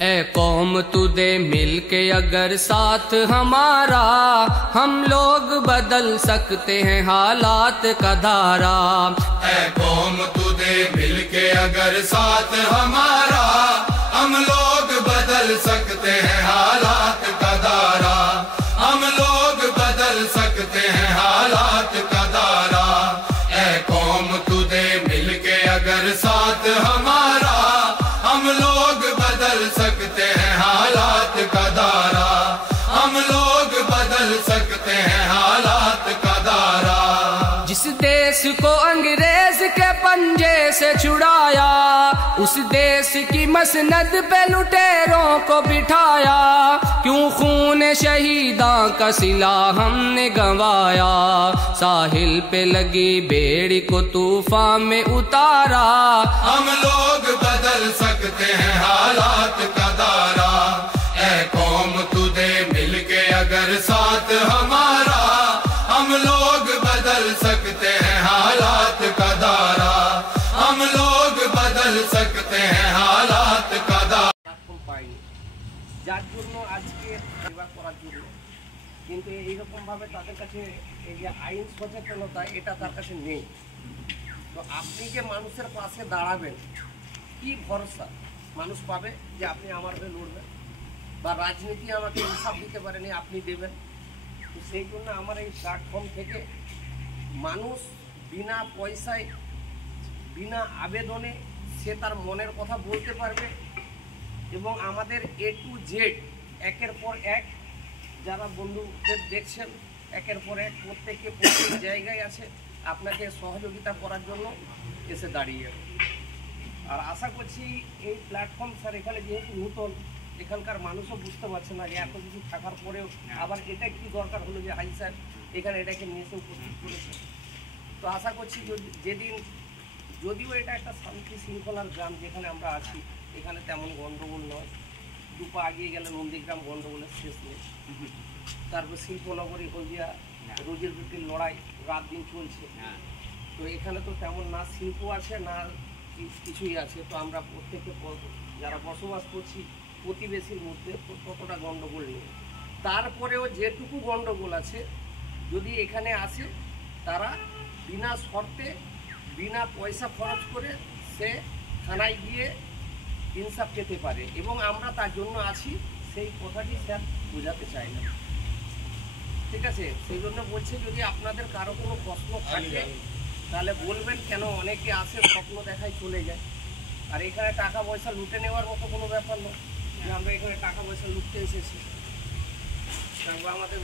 ए कौम तू दे मिलके अगर साथ हमारा, हम लोग बदल सकते हैं हालात का धारा। ए कौम तू दे मिलके अगर साथ हमारा, हम लोग बदल सकते हैं हालात का धारा। हम लोग बदल सकते हैं हालात का धारा। ए कौम तू दे मिलके अगर साथ हमारा, हम लोग बदल सकते हैं हालात का धारा। हम लोग बदल सकते हैं हालात का धारा। जिस देश को अंग्रेज के पंजे से छुड़ाया, उस देश की मसनद पे लुटेरों को बिठाया। क्यों खून शहीदां का सिला हमने गंवाया, साहिल पे लगी बेड़ी को तूफान में उतारा। हम लोग बदल सकते हैं हालात का धारा। ए कौम तू दे मिलके अगर साथ हमारा, हम लोग बदल सकते हैं हालात का धारा। हम लोग बदल सकते हैं हालात का धारा। যার জন্য আজকে সেবা করার জন্য, কিন্তু এইরকমভাবে তাদের কাছে এই যে আইন সচেতনতা এটা তার কাছে নেই। তো আপনি যে মানুষের পাশে দাঁড়াবেন, কি ভরসা মানুষ পাবে যে আপনি আমার হয়ে লড়বেন, বা রাজনীতি আমাকে ইনসাফ দিতে পারেনি আপনি দেবেন? তো সেই জন্য আমার এই প্ল্যাটফর্ম থেকে মানুষ বিনা পয়সায় বিনা আবেদনে সে তার মনের কথা বলতে পারবে। এবং আমাদের A to Z একের পর এক যারা বন্ধুদের দেখছেন, একের পর এক প্রত্যেক জায়গায় আছে আপনাকে সহযোগিতা করার জন্য এসে দাঁড়িয়ে। আর আশা করছি এই প্ল্যাটফর্ম স্যার এখানে যেহেতু নতুন, এখানকার মানুষও বুঝতে পারছে না যে এত কিছু থাকার পরেও আবার এটা কি দরকার হলো যে হাই স্যার এখানে এটাকে নিয়ে এসে উপস্থিত করেছে। তো আশা করছি যেদিন, যদিও এটা একটা শান্তি শৃঙ্খলার গ্রাম যেখানে আমরা আছি, এখানে তেমন গণ্ডগোল নয়। দুপা আগিয়ে গেলে নন্দীগ্রাম গণ্ডগোলের শেষ নেই। তারপর শিল্পনগরী হলদিয়া রোজির রুটির লড়াই রাত দিন চলছে। তো এখানে তো তেমন না শিল্প আছে না কিছুই আছে। তো আমরা প্রত্যেকে যারা বসবাস করছি প্রতিবেশীর মধ্যে ততটা গণ্ডগোল নেই। তারপরেও যেটুকু গণ্ডগোল আছে যদি এখানে আসে, তারা বিনা শর্তে বিনা পয়সা খরচ করে সে থানায় গিয়ে ইনসাফ পেতে পারে, এবং আমরা তার জন্য আছি। সেই কথাটি স্যার বোঝাতে চাই না, ঠিক আছে? সেই জন্য বলছে যদি আপনাদের কারো কোনো প্রশ্ন থাকে তাহলে বলবেন। কেন অনেকে আসে স্বপ্ন দেখায় চলে যায়, আর এখানে টাকা পয়সা লুটে নেওয়ার মতো কোনো ব্যাপার নয় যে আমরা এখানে টাকা পয়সা লুটতে এসেছি। তারপর আমাদের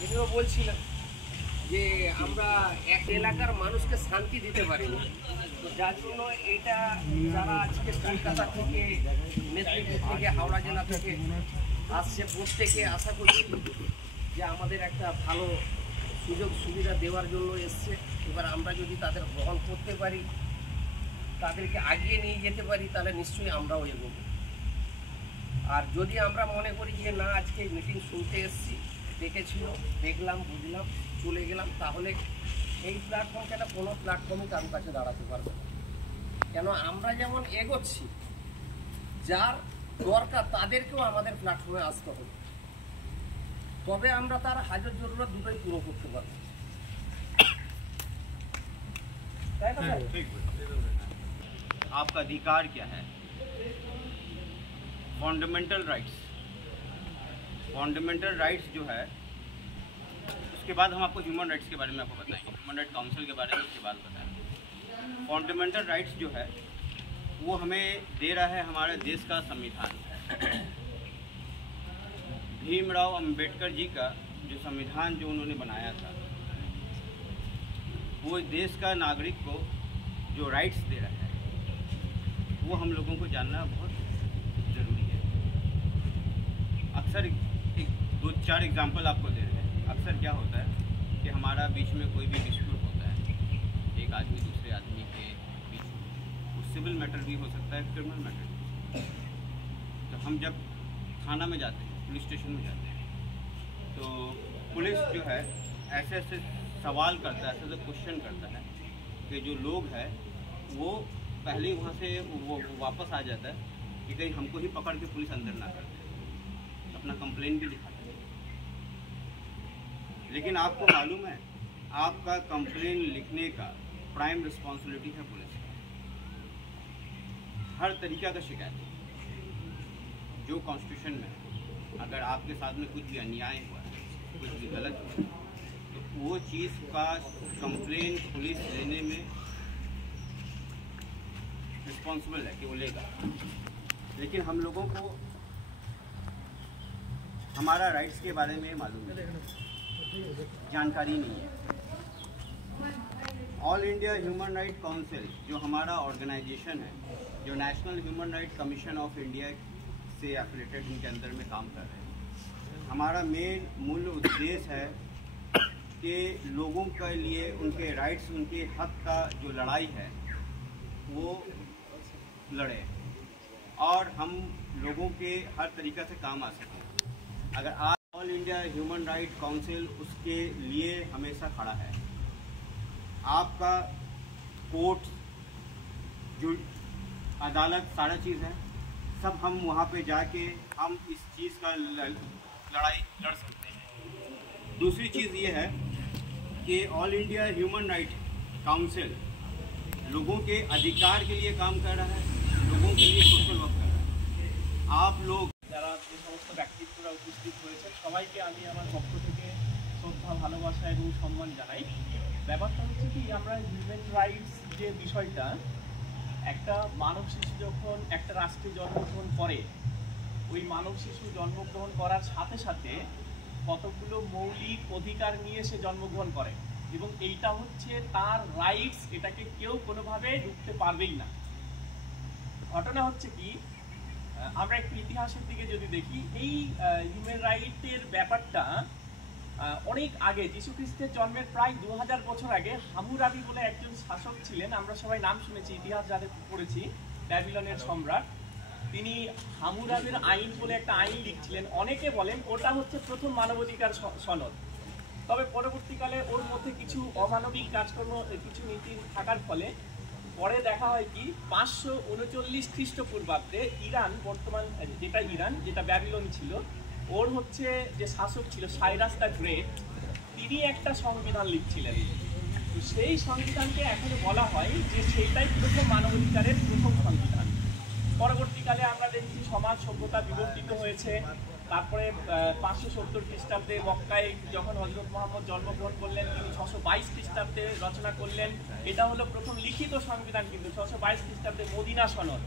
যদিও বলছিলাম যে আমরা এক এলাকার মানুষকে শান্তি দিতে পারিনি। তো যার জন্য এটা যারা আজকে কলকাতা থেকে, মেদিনীপুর থেকে, হাওড়া জেলা থেকে আসছে, প্রত্যেকে আশা করছি যে আমাদের একটা ভালো সুযোগ সুবিধা দেওয়ার জন্য এসছে। এবার আমরা যদি তাদের গ্রহণ করতে পারি, তাদেরকে আগিয়ে নিয়ে যেতে পারি, তাহলে নিশ্চয়ই আমরাও এগোব। আর যদি আমরা মনে করি যে না আজকে মিটিং শুনতে এসছি, দেখেছিল, দেখলাম, বুঝলাম, চলে গেলাম, তাহলে এই প্ল্যাটফর্ম কেন কোনো প্ল্যাটফর্মে কারোর কাছে দাঁড়াতে পারবে না। কেন আমরা যেমন এগোচ্ছি, যার দরকার তাদেরকেও আমাদের প্ল্যাটফর্মে আসতে হবে, তবে আমরা তার হাজত জরুরত দুটোই পুরো করতে পারবো, তাই না? आपका अधिकार क्या है? Fundamental rights. फंडामेंटल राइट्स जो है, उसके बाद हम आपको ह्यूमन राइट्स के बारे में आपको बताएंगे, ह्यूमन राइट काउंसिल के बारे में उसके बाद बताएंगे। फंडामेंटल राइट्स जो है वो हमें दे रहा है हमारे देश का संविधान। भीमराव अंबेडकर जी का जो संविधान जो उन्होंने बनाया था, वो देश का नागरिक को जो राइट्स दे रहा है वो हम लोगों को जानना बहुत ज़रूरी है। अक्सर एक 2-4 एग्जाम्पल आपको दे रहे हैं। अक्सर क्या होता है कि हमारा बीच में कोई भी डिस्प्यूट होता है, एक आदमी दूसरे आदमी के बीच, वो सिविल मैटर भी हो सकता है, क्रिमिनल मैटर भी हो सकता है। तो हम जब थाना में जाते हैं, पुलिस स्टेशन में जाते हैं, तो पुलिस जो है ऐसे ऐसे सवाल करता है, ऐसे ऐसे क्वेश्चन करता है कि जो लोग हैं वो पहले ही वहाँ से वो वापस आ जाता है कि कहीं हमको ही पकड़ के पुलिस अंदर ना कर दे, अपना कंप्लेन भी दिखाता है। लेकिन आपको मालूम है आपका कंप्लेन लिखने का प्राइम रिस्पॉन्सिबिलिटी है पुलिस का। हर तरीका का शिकायत जो कॉन्स्टिट्यूशन में है, अगर आपके साथ में कुछ भी अन्याय हुआ है, कुछ भी गलत हुआ है, तो वो चीज़ का कंप्लेन पुलिस लेने में रिस्पॉन्सिबल है कि वो लेगा। लेकिन हम लोगों को हमारा राइट्स के बारे में मालूम नहीं, जानकारी नहीं है। All India human right council जो हमारा ऑर्गेनाइजेशन है, जो national human right commission of India से एफिलेटेड इनके अंदर में काम कर रहे हैं, हमारा मेन मूल उद्देश्य है कि लोगों के लिए उनके राइट्स, उनके हक का जो लड़ाई है वो लड़े और हम लोगों के हर तरीक़ा से काम आ सकें। अगर आज all India human right council उसके लिए हमेशा खड़ा है। आपका कोर्ट, जो अदालत, सारा चीज़ है, सब हम वहाँ पे जाके हम इस चीज़ का लड़ाई लड़ सकते हैं। दूसरी चीज़ ये है कि all India human right council लोगों के अधिकार के लिए काम कर रहा है, लोगों के लिए सोशल वर्क कर रहा है। आप लोग যারা যে সমস্ত ব্যক্তিত্বরা উপস্থিত হয়েছে সবাইকে আমি আমার পক্ষ থেকে শ্রদ্ধা, ভালোবাসা এবং সম্মান জানাই। ব্যাপারটা হচ্ছে কি, আমরা হিউম্যান রাইটস যে বিষয়টা, একটা মানব শিশু যখন একটা রাষ্ট্রে জন্মগ্রহণ করে, ওই মানব শিশু জন্মগ্রহণ করার সাথে সাথে কতগুলো মৌলিক অধিকার নিয়ে সে জন্মগ্রহণ করে এবং এইটা হচ্ছে তার রাইটস, এটাকে কেউ কোনোভাবে রুখতে পারবেই না। ঘটনা হচ্ছে কি, আমরা একটু ইতিহাসের দিকে যদি দেখি, এই হিউম্যান রাইটের ব্যাপারটা অনেক আগে, যীশু খ্রিস্টের জন্মের প্রায় 2000 বছর আগে হামুরাবি বলে একজন শাসক ছিলেন। আমরা সবাই নাম শুনেছি, ইতিহাস যাদের পড়েছি, ব্যাবিলনের সম্রাট। তিনি হামুরাবির আইন বলে একটা আইন লিখছিলেন। অনেকে বলেন ওটা হচ্ছে প্রথম মানবাধিকার সনদ। তবে পরবর্তীকালে ওর মধ্যে কিছু অমানবিক কাজকর্ম, কিছু নীতি থাকার ফলে পরে দেখা হয় কি 539 খ্রিস্টপূর্বাব্দে ইরান, বর্তমান যেটা ইরান, যেটা ব্যাবিলন ছিল, ওর হচ্ছে যে শাসক ছিল সাইরাস দ্য গ্রেট, তিনি একটা সংবিধান লিখছিলেন। তো সেই সংবিধানকে এখনো বলা হয় যে সেটাই প্রথম মানবাধিকারের প্রথম সংবিধান। পরবর্তীকালে আমরা দেখছি সমাজ সভ্যতা বিবর্তিত হয়েছে। তারপরে 570 খ্রিস্টাব্দে মক্কায় যখন হযরত মুহাম্মদ জন্মগ্রহণ করলেন, তিনি 622 খ্রিস্টাব্দে রচনা করলেন। এটা হলো প্রথম লিখিত সংবিধান, কিন্তু 622 খ্রিস্টাব্দে মদিনা সনদ।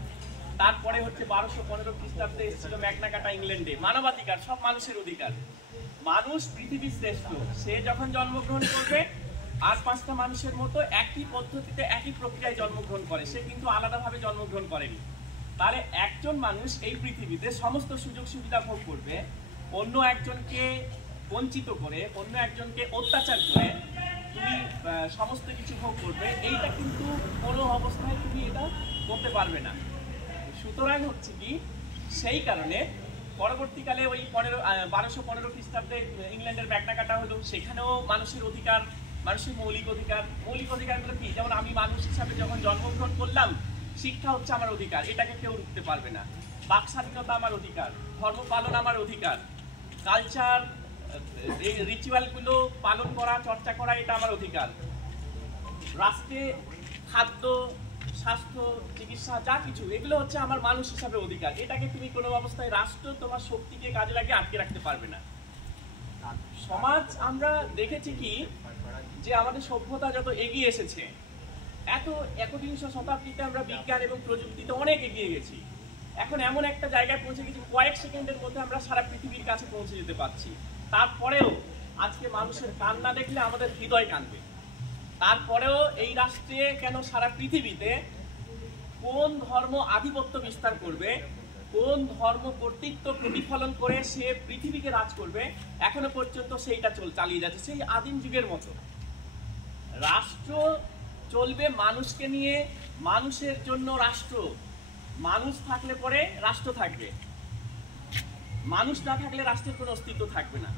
তারপরে হচ্ছে 1215 খ্রিস্টাব্দে এসেছিল ম্যাগনা কার্টা ইংল্যান্ডে। মানবাধিকার, সব মানুষের অধিকার, মানুষ পৃথিবীর শ্রেষ্ঠ। সে যখন জন্মগ্রহণ করবে আর 5টা মানুষের মতো একই পদ্ধতিতে একই প্রক্রিয়ায় জন্মগ্রহণ করে, সে কিন্তু আলাদাভাবে জন্মগ্রহণ করেনি। তাহলে একজন মানুষ এই পৃথিবীতে সমস্ত সুযোগ সুবিধা ভোগ করবে, অন্য একজনকে বঞ্চিত করে, অন্য একজনকে অত্যাচার করে তুমি সমস্ত কিছু ভোগ করবে, এইটা কিন্তু কোনো অবস্থায় তুমি এটা করতে পারবে না। সুতরাং হচ্ছে কি, সেই কারণে পরবর্তীকালে ওই 1215 খ্রিস্টাব্দে ইংল্যান্ডের ম্যাগনা কার্টা হলো। সেখানেও মানুষের অধিকার, মানুষের মৌলিক অধিকারগুলো কি, যেমন আমি মানুষ হিসাবে যখন জন্মগ্রহণ করলাম, শিক্ষা হচ্ছে আমার অধিকার, এটাকে কেউ রুখতে পারবে না। বাক স্বাধীনতা আমার অধিকার, ধর্ম পালন আমার অধিকার, কালচার, এই রিচুয়ালগুলো পালন করা, চর্চা করা, এটা আমার অধিকার। রাষ্ট্রে খাদ্য, স্বাস্থ্য, চিকিৎসা, যা কিছু, এগুলো হচ্ছে আমার মানুষ হিসাবে অধিকার। এটাকে তুমি কোনো অবস্থায় রাষ্ট্র তোমার শক্তিকে কাজে লাগিয়ে আটকে রাখতে পারবে না। সমাজ আমরা দেখেছি কি, যে আমাদের সভ্যতা যত এগিয়ে এসেছে, এত 21শ শতাব্দীতে আমরা বিজ্ঞান এবং প্রযুক্তিতে অনেক এগিয়ে গেছি। এখন এমন একটা জায়গায় পৌঁছে গেছি, কয়েক সেকেন্ডের মধ্যে আমরা সারা পৃথিবীর কাছে পৌঁছে যেতে পারছি। তারপরেও আজকে মানুষের কান্না দেখলে আমাদের হৃদয় কাঁদবে। তারপরেও এই রাষ্ট্রে কেন, সারা পৃথিবীতে কোন ধর্ম আধিপত্য বিস্তার করবে, কোন ধর্ম কর্তৃত্ব প্রতিফলন করে সে পৃথিবীকে রাজ করবে, এখনো পর্যন্ত সেইটা চালিয়ে যাচ্ছে সেই আদিম যুগের মতো। রাষ্ট্র চলবে মানুষকে নিয়ে, মানুষের জন্য রাষ্ট্র। মানুষ থাকলে পরে রাষ্ট্র থাকবে, মানুষ না থাকলে রাষ্ট্রের কোনো অস্তিত্ব থাকবে না।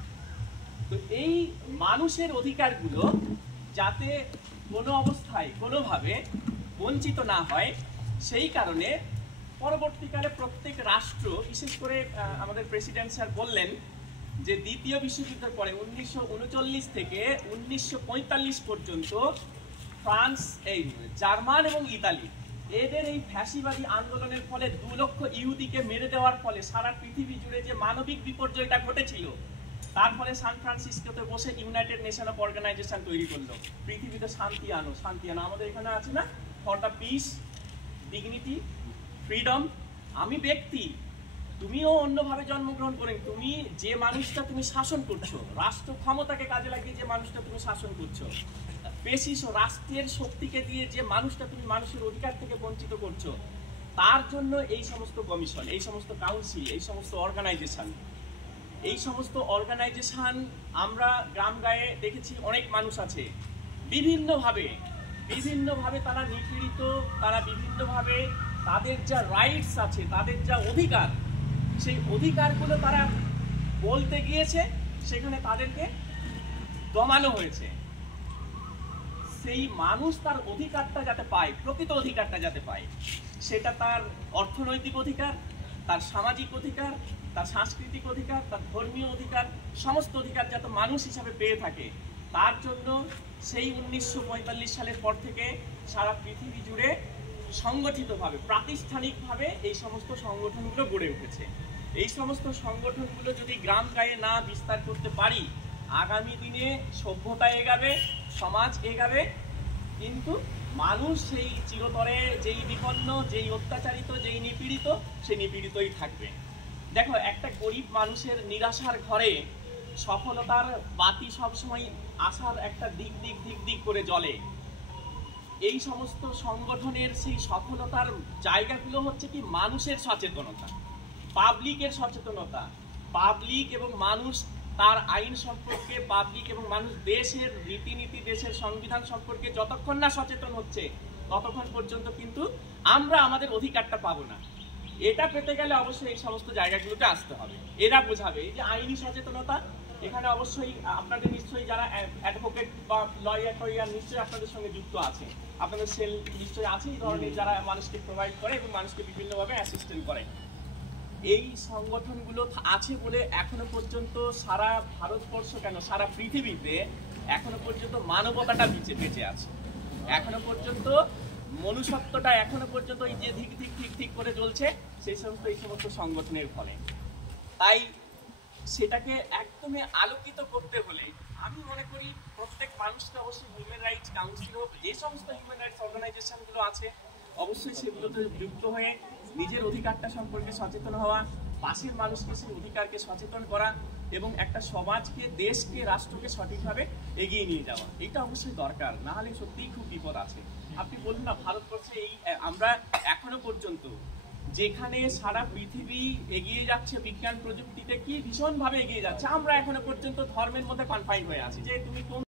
তো এই মানুষের অধিকারগুলো যাতে কোনো অবস্থায় কোনোভাবে বঞ্চিত না হয়, সেই কারণে পরবর্তীকালে প্রত্যেক রাষ্ট্র, বিশেষ করে আমাদের প্রেসিডেন্ট স্যার বললেন যে দ্বিতীয় বিশ্বযুদ্ধের পরে 1939 থেকে 1945 পর্যন্ত ফ্রান্স, এই জার্মান এবং ইতালি, এদের এই ফ্যাসিবাদী আন্দোলনের ফলে 2 লক্ষ ইহুদিকে মেরে দেওয়ার ফলে সারা পৃথিবী জুড়ে যে মানবিক বিপর্যয়টা ঘটেছিল, তার ফলে সান ফ্রান্সিসকোতে বসে ইউনাইটেড নেশন অফ অর্গানাইজেশন তৈরি করলো, পৃথিবীতে শান্তি আনো, শান্তি আনো। আমাদের এখানে আছে না, for the piece, dignity, freedom. আমি ব্যক্তি, তুমিও অন্যভাবে জন্মগ্রহণ করেন, তুমি যে মানুষটা তুমি শাসন করছো, রাষ্ট্র ক্ষমতাকে কাজে লাগিয়ে যে মানুষটা তুমি শাসন করছো, পেশিস রাষ্ট্রের শক্তিকে দিয়ে যে মানুষটা তুমি মানুষের অধিকার থেকে বঞ্চিত করছো, তার জন্য এই সমস্ত কমিশন, এই সমস্ত কাউন্সিল, এই সমস্ত অর্গানাইজেশন আমরা গ্রাম গায়ে দেখেছি। অনেক মানুষ আছে বিভিন্নভাবে তারা নিপীড়িত, তারা বিভিন্নভাবে তাদের যা রাইটস আছে, তাদের যা অধিকার, সেই অধিকারগুলো তারা বলতে গিয়েছে, সেখানে তাদেরকে দমানো হয়েছে। সেই মানুষ তার অধিকারটা যাতে পায়, প্রকৃত অধিকারটা যাতে পায়, সেটা তার অর্থনৈতিক অধিকার, তার সামাজিক অধিকার, তার সাংস্কৃতিক অধিকার, তার ধর্মীয় অধিকার, সমস্ত অধিকার যাতে মানুষ হিসাবে পেয়ে থাকে, তার জন্য সেই 1945 সালের পর থেকে সারা পৃথিবী জুড়ে সংগঠিতভাবে, প্রাতিষ্ঠানিকভাবে এই সমস্ত সংগঠনগুলো গড়ে উঠেছে। এই সমস্ত সংগঠনগুলো যদি গ্রাম গায়ে না বিস্তার করতে পারি, আগামী দিনে সভ্যতা এগাবে, সমাজ এগাবে, কিন্তু মানুষ সেই চিরতরে যেই বিপন্ন, যেই অত্যাচারিত, যেই নিপীড়িত, সেই নিপীড়িতই থাকবে। দেখো, একটা গরিব মানুষের নিরাশার ঘরে সফলতার বাতি সবসময় আসার একটা দিক করে জ্বলে। এই সমস্ত সংগঠনের সেই সফলতার জায়গাগুলো হচ্ছে কি মানুষের সচেতনতা, পাবলিকের সচেতনতা, পাবলিক এবং মানুষ তার আইন সম্পর্কে, পাবলিক এবং মানুষ দেশের রীতিনীতি, দেশের সংবিধান সম্পর্কে যতক্ষণ না সচেতন হচ্ছে, ততক্ষণ পর্যন্ত কিন্তু আমরা আমাদের অধিকারটা পাবো না। এটা পেতে গেলে অবশ্যই এই সমস্ত জায়গাগুলোতে আসতে হবে। এরা বোঝাবে এই যে আইনি সচেতনতা, এখানে অবশ্যই আপনাদের নিশ্চয়ই যারা অ্যাডভোকেট বা লয়ার নিশ্চয়ই আপনাদের সঙ্গে যুক্ত আছে, আপনাদের সেল নিশ্চয়ই আছে এই ধরনের, যারা মানুষকে প্রোভাইড করে এবং মানুষকে বিভিন্নভাবে অ্যাসিস্ট্যান্ট করে। এই সংগঠনগুলো আছে বলে এখনো পর্যন্ত সারা ভারতবর্ষ কেন, সারা পৃথিবীতে এখনো পর্যন্ত মানবতাটা বেঁচে আছে, এখনো পর্যন্ত মনুষ্যত্বটা এখনো পর্যন্ত এই যে ঠিক করে চলছে, এই সমস্ত সংগঠনের ফলে। তাই সেটাকে একদমই আলোকিত করতে হলে আমি মনে করি প্রত্যেক মানুষকে অবশ্যই হিউম্যান রাইটস কাউন্সিল হোক, যে সমস্ত হিউম্যান রাইটস অর্গানাইজেশনগুলো আছে, অবশ্যই সেগুলোতে যুক্ত হয়ে নিজের অধিকারটা সম্পর্কে সচেতন হওয়া, পাশের মানুষকে সেই অধিকারকে সচেতন করা এবং একটা সমাজকে, দেশকে, রাষ্ট্রকে সঠিকভাবে এগিয়ে নিয়ে যাওয়া, এটা অবশ্যই দরকার। না হলে সত্যিই খুব বিপদ আছে। আপনি বলুন না, ভারতবর্ষে এই আমরা এখনো পর্যন্ত যেখানে সারা পৃথিবী এগিয়ে যাচ্ছে বিজ্ঞান প্রযুক্তিতে, কি ভীষণভাবে এগিয়ে যাচ্ছে, আমরা এখনো পর্যন্ত ধর্মের মধ্যে কনফাইন্ড হয়ে আছি যে তুমি কোন